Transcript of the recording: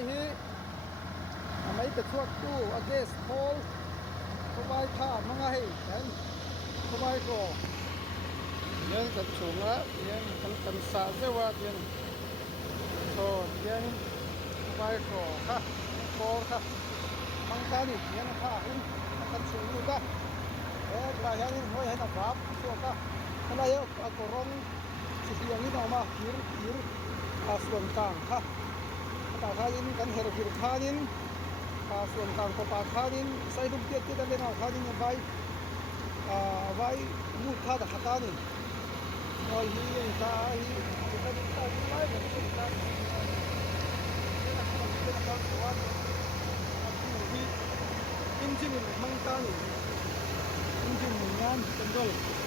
vai hi mai te chuak tu a gas hole ko vai tha manga hei kan ko vai ko yan kan chunga yan kan sa zewa yan so yan ko vai ko ha ko ha mang ta ni yan ha in kan chung ta la yan hoi hai na bab so ka ala yo a ko rong si hiang ni ma hir a suan tang ha ta khain kan her hir khanin a suan tang ko pa khanin sai dum tiat ti da le ngau khanin vai mu kha da khata ni noi hi in ta hi ta ni ta ni lai kan so ta engine mang ta ni engine ngan control